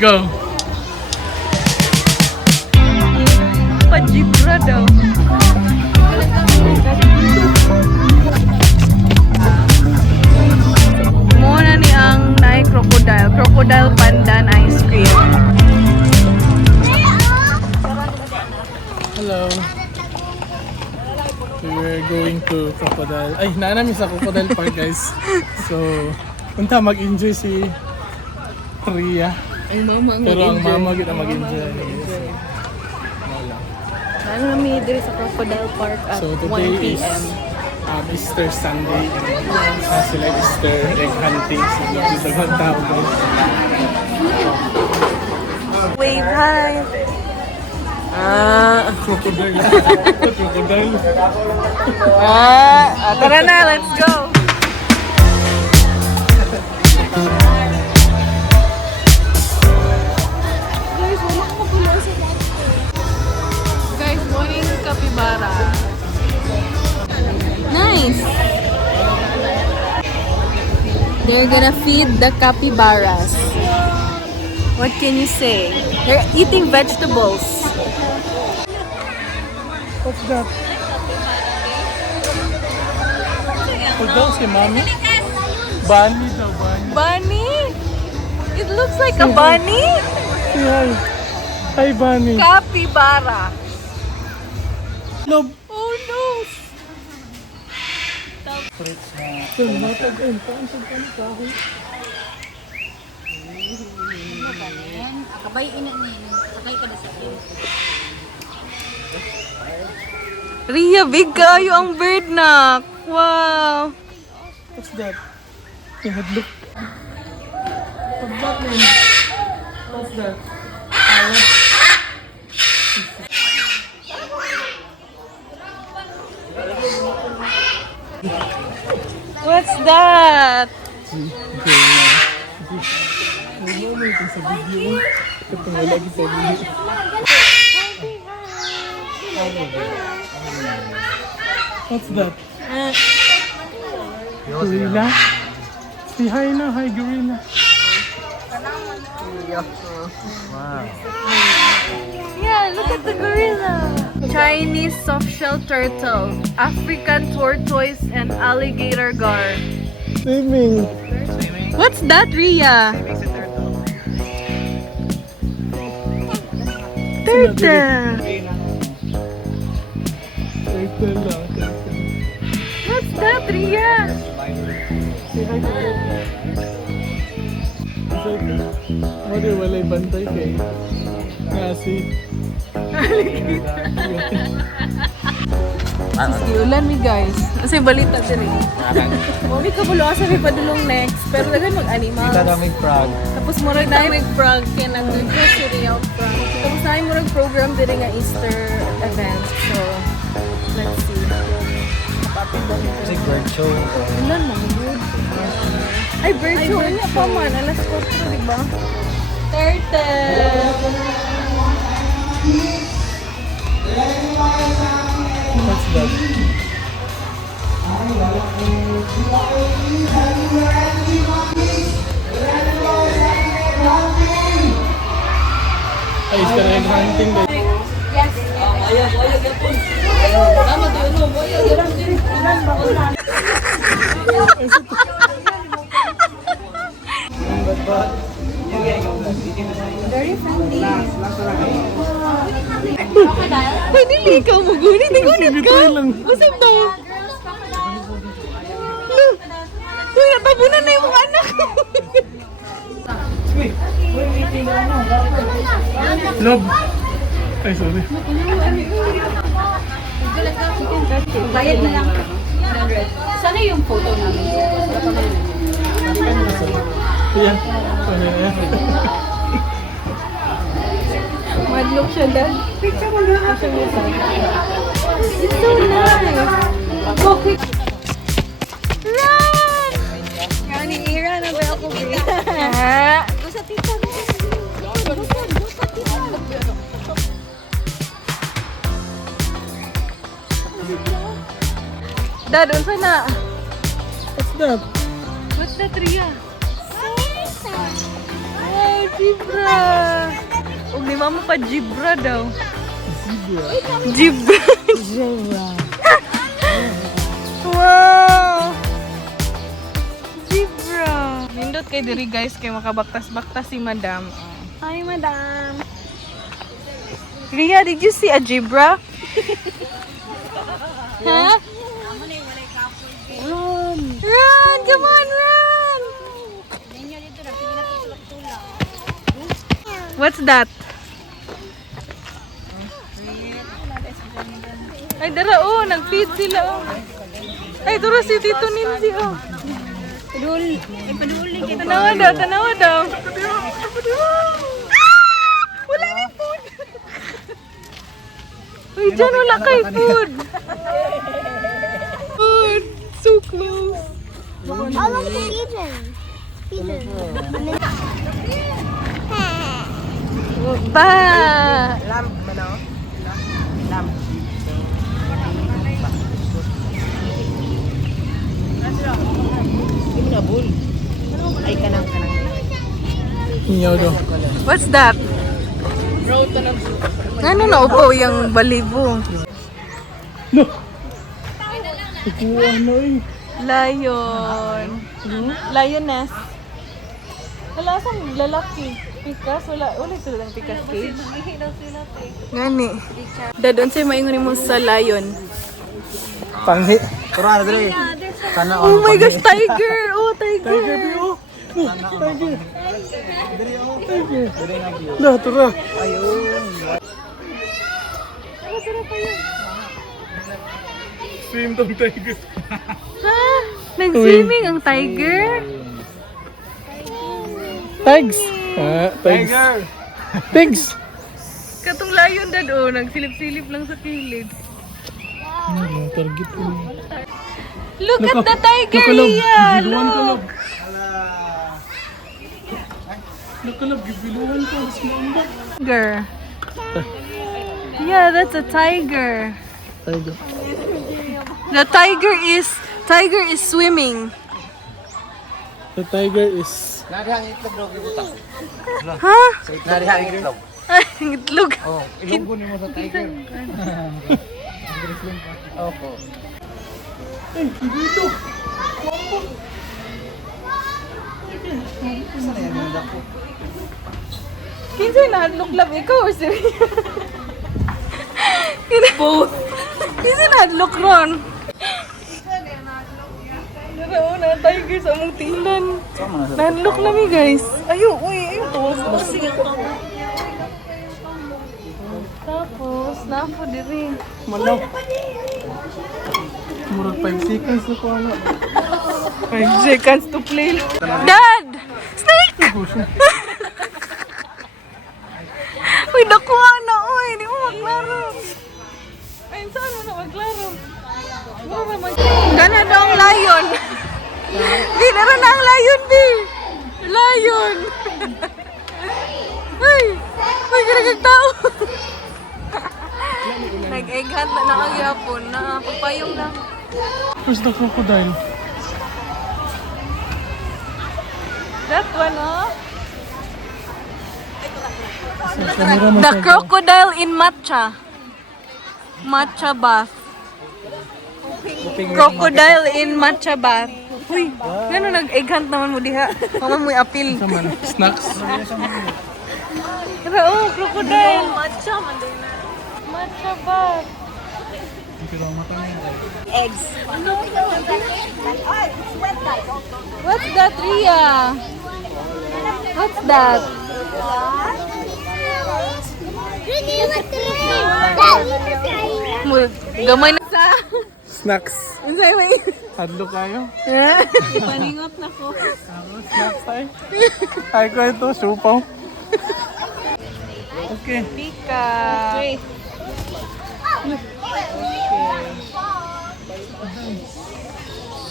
Go! Pajibra daw. Muna ni ang naay crocodile pandan ice cream. Hello! We're going to Crocodile. Ay, naanamin sa Crocodile Park guys. So, punta mag-enjoy si Ria. Ay, mama ang Pero ang mag-enjoy. mama kita mag-enjoy. Wala. Ano kami dito sa Crocodile Park at So 1 today is p.m. Easter Sunday. Sila Easter egg hunting. So nagsisagang tao guys. Wave high! Crocodile. Crocodile. Tara na, let's go! Guys, morning capybara. Nice! They're gonna feed the capybaras. What can you say? They're eating vegetables. What's that? What's that si Mami? Bunny daw, bunny. Bunny? It looks like a bunny? Say hi. Hi, bunny. Capybara. Lob. Oh no! Kabay ina ni sakay ka na sa iyo. Ria, big kayo ang bird na. Wow! What's that? Yung hadlock. What's that, man? What's that? What's that? May moment yung sa video. Ito nga lagi sa video. What's that? Gorilla? Say hi na. Hi, gorilla. Yeah, look at the gorilla. Chinese softshell turtle, African tortoise, and alligator gar. Swimming. What's that, Ria? Turtle. Turtle lang. What's that, Ria? Say hi to turtle. Wala walay bantay kay. Kasi. Ulan mi guys. Kasi balita din eh. Mami kabulo sa may padulong next. Pero lagay mag-animals. Kita daming frog. Tapos murag na mag-frog. Kaya nag-grocery out frog. Tapos na murag program din nga Easter event. So, let's see. Kasi bird show. Ulan mo, good. Ay, bird show niya pa man. Alas 4, di ba? Turtle! What's that? Ay, Easter egg hunting guys. Very friendly. Ay, dili ka mo guni. Di gunit ka. Usap daw. Uy, natabunan na yung mga anak. Lob. Ay, sorry. Bayad na lang. 100. Sana yung photo namin. Yan. Sorry, yan. Madlock siya, Dad. Picture mo na. It's so nice. Go quick. Run! Kani Ira na ba ako ba? Gusto tita mo. Gusto tita. Dad, unsa na? What's that? What's that, Ria? Oh, Jibra! Huwag ni mama pa Jibra daw. Zebra. Jibra! Zebra. Wow! Jibra! Nindot kay diri guys kay makabaktas-baktas si madam. Hi madam! Ria, did you see a zebra? Huh? Run! Run! Come on, run! What's that? Ay, dara oh, nag-feed sila oh. Ay, dara si Tito Ninzi oh. Tanawa daw, tanawa daw. Wala ni food. Uy, dyan wala kay food. Food. So close. I like the pigeon. Pigeon. Pa! Lamp man ako. Lamp. Hindi mo na bull. Ay, kanang. Inyaw daw. What's that? Ano na upo yung balibo? No! Kukuha na eh. Lion. Lioness. Wala sang lalaki. Pikas? Wala ito lang pikas cage. Ngani. Dadon sa'yo maingon mo sa lion. Panghi. Kurang dre. Sana Oh my gosh, tiger! Oh, tiger! Tiger Bio! No! Tiger! Tiger! Lah, tara! ayun. Swim tong tiger. Ha? Nag-swimming ang tiger? Tags! Ah, tags. Tags! Katong lion dad oh, nagsilip-silip lang sa kilid. Ano, target ko. Look at the tiger, Nakalog. Ria! Gibiluan ka Look! log. Nakalog, gibiluan ka. Mas maanda. Tiger. Yeah, that's a tiger. Tiger. The tiger is swimming. The tiger is... Narihang itlog daw gibutak. Ha? Narihang itlog. Ay, itlog. Oh, ilugo ni mo sa tiger. Opo. Ay, dito! Saan yan yung dako? Kinsa na hadlok ikaw or si both. Kinsa na hadlok ron? Dara na tiger sa among tingnan. Nahadlok lami guys. Ayo, uy, ayo to. Sige to. Tapos, napo diri. Malaw. Murag 5 seconds na ko ano. 5 seconds to play. Dad! Snake! Uy, nakuha na, uy. Di mo maglaro. Ay, saan mo na maglaro? Gana daw ang lion. Di, nara na ang lion, di. Lion. Ay, may ginagag tao. Nag-egg hunt na nakagyapon. Nakapagpayong lang. Where's the crocodile? That one, oh. Camera mo The sa- crocodile in matcha. Matcha bath. Crocodile in matcha bath. Uy, gano'n nag-egg hunt naman mo diha. Kaman mo'y apil. Saman, snacks. Tara, oh, crocodile. Matcha, mandina. Matcha bath. Eggs. What's that, Ria? What's that? Gamay na sa... Snacks. Unsay may... Hadlo kayo. Paningot na ko. Snacks tayo. Ay ko ito, supaw. Okay. Pika.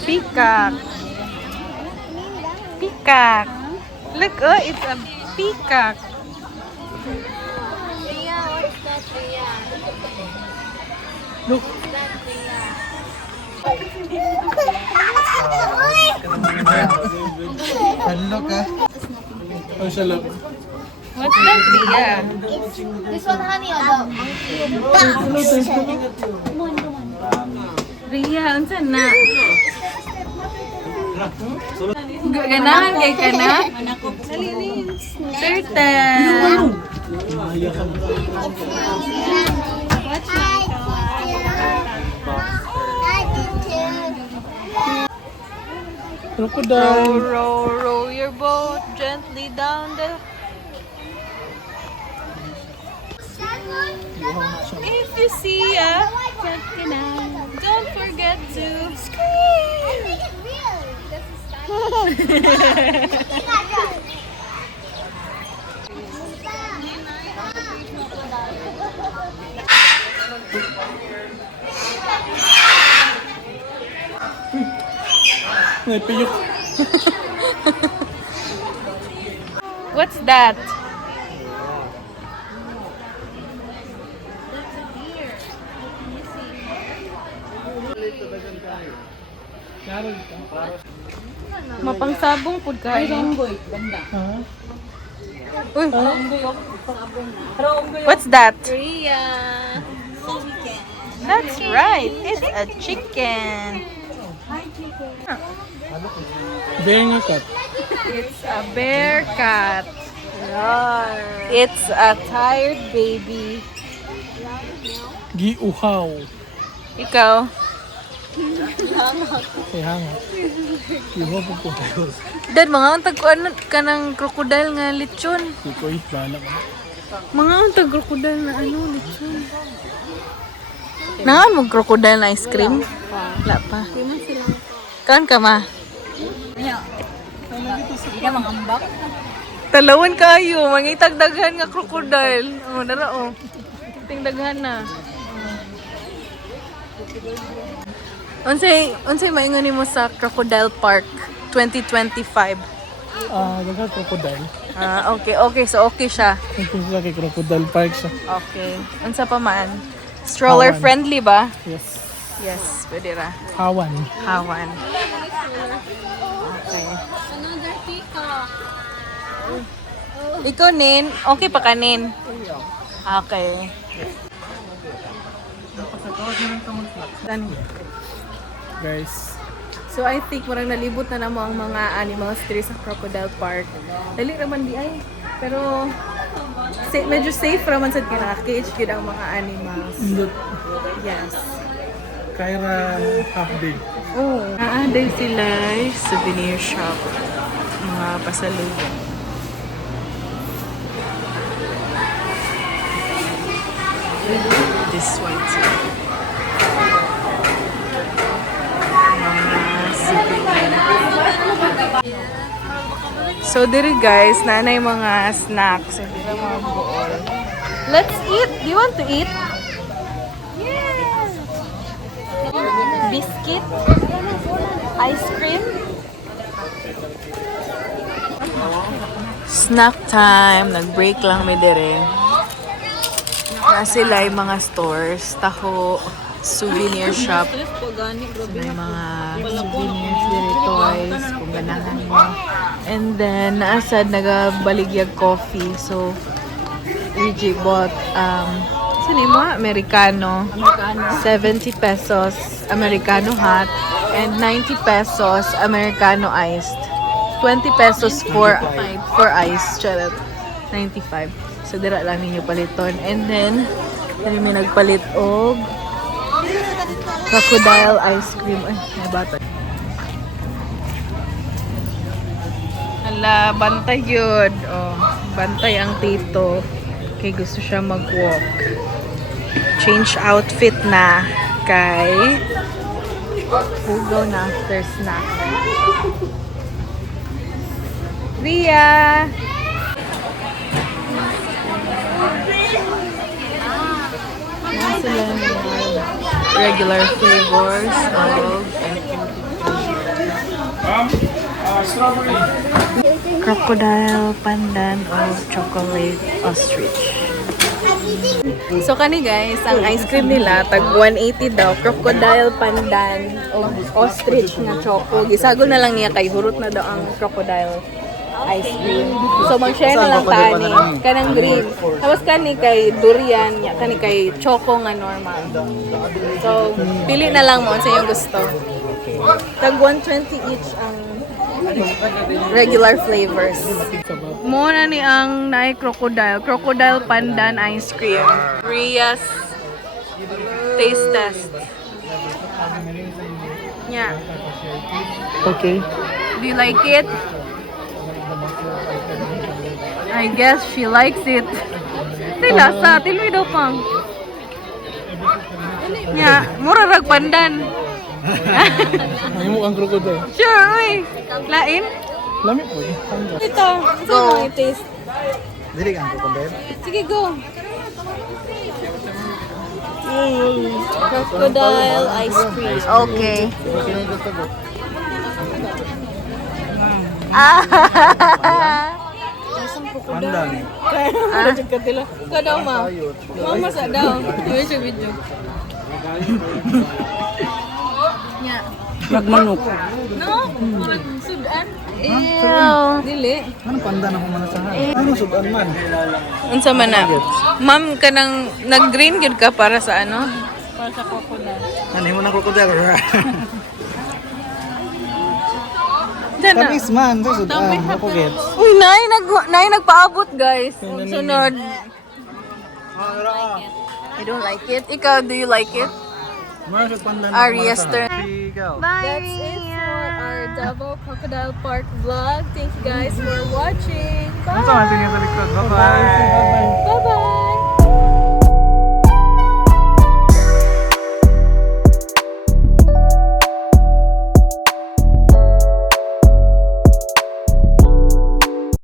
Peacock. Peacock. Look, oh, it's a peacock. Look. Hadlo ka. Ano siya, look? What's that, Ria? This one, honey, about monkey. Ria, unsa na? Ganahan kay ka na? Turtle. Crocodile. Row, row your boat gently down the... If you see a crocodile, don't forget to scream. May piyok. What's that? Mapangsabong pud ka. Ha? Uy. What's that? Korea. That's right. It's a chicken. Bear nga cat. It's a bear cat. It's a tired baby. Giuhaw. Ikaw? Kay hanga. Giuhaw po ko. Dad, mga untag ko ano ka ng crocodile nga lechon. Ikoy, bahala ka. Mga untag crocodile na ano lechon. Nangan mo crocodile na ice cream? Wala pa. Kaan ka ma? Hindi na mangambak. Talawan kayo, mangitag daghan nga crocodile. Oh, dara oh. Ting daghan na. Unsay maingon nimo sa Crocodile Park 2025? Daga crocodile. Okay. So okay siya. Kung sila kay Crocodile Park siya. Okay. Unsa pa man? Stroller Hawan. friendly ba? Yes. Yes, pwede ra. Hawan. Hawan. Okay. Another peacock. Ikaw, Nin. Okay pa ka, Nin? Okay. Guys. So I think marang nalibot na namo ang mga animals diri sa Crocodile Park. Dali raman di ay. Pero medyo safe raman sad kina cage gyud ang mga animals. Indot. Yes. Kyra half day. Oh, naaday sila souvenir shop. Mga pasalubong. This one too. So diri guys, nanay mga snacks. So diri mga buol. Let's eat. Do you want to eat? Yes. Biscuit, ice cream. Snack time. Nag-break lang may diri. Na sila yung mga stores, taho, souvenir shop. May mga souvenirs diri, toys, kung ganahan mo. And then, naasad, nagabaligyag coffee. So, Luigi bought, saan mo? Americano. 70 pesos, Americano hot. And 90 pesos, Americano iced. 20 pesos for ice. Charot. 95. So, dira lang ninyo paliton. And then, dali may nagpalit og crocodile ice cream. Ay, may bata. Hala, bantay yun. Oh, bantay ang tito. Kay gusto siya mag-walk. Change outfit na. Kay hugaw na after snack. Ria! Sila regular flavors of crocodile, pandan, of chocolate ostrich. So kani guys, ang ice cream nila tag 180 daw, crocodile, pandan, o ostrich nga choco. Gisagol na lang niya kay hurot na daw ang crocodile. ice cream. So mag-share na lang ta ni kanang green. Tapos kani kay durian, nya kani kay choco nga normal. So pili na lang mo sa iyong gusto. Tag 120 each ang regular flavors. Muna ni ang naay crocodile pandan ice cream. Ria's taste test. Yeah. Okay. Do you like it? I guess she likes it. Lasa, tilmi daw pang. Yeah, mura rag pandan. Ay mo ang crocodile. Sure, uy. Lain? Lami po. Ito, ito mo i-taste. Dili kang kukumbel. Sige, go. Crocodile ice cream. Okay. Sino gusto ko? Pandan. Ano siya katila? Ka daw, ma. Mama sa daw. Ano siya video? Nya. Nagmanok. No? Sudan? Ew. Dili. Ano pandan ako manasahan? Ano sudan man? Unsa man na? Ma'am, kanang nag-green gyud ka para sa ano? Para sa crocodile. Ano mo na krokodil? Diyan na. Tamis man, sa sudan. Ako gets. Uy, nay nagpaabot, guys. Sunod. I don't like it. Ikaw, do you like it? Mara sa pandan. Arias turn. Ikaw. That's it for our Davao Crocodile Park vlog. Thank you guys for watching. Bye! Ano sa mga tingin sa likod? Bye-bye. Bye-bye!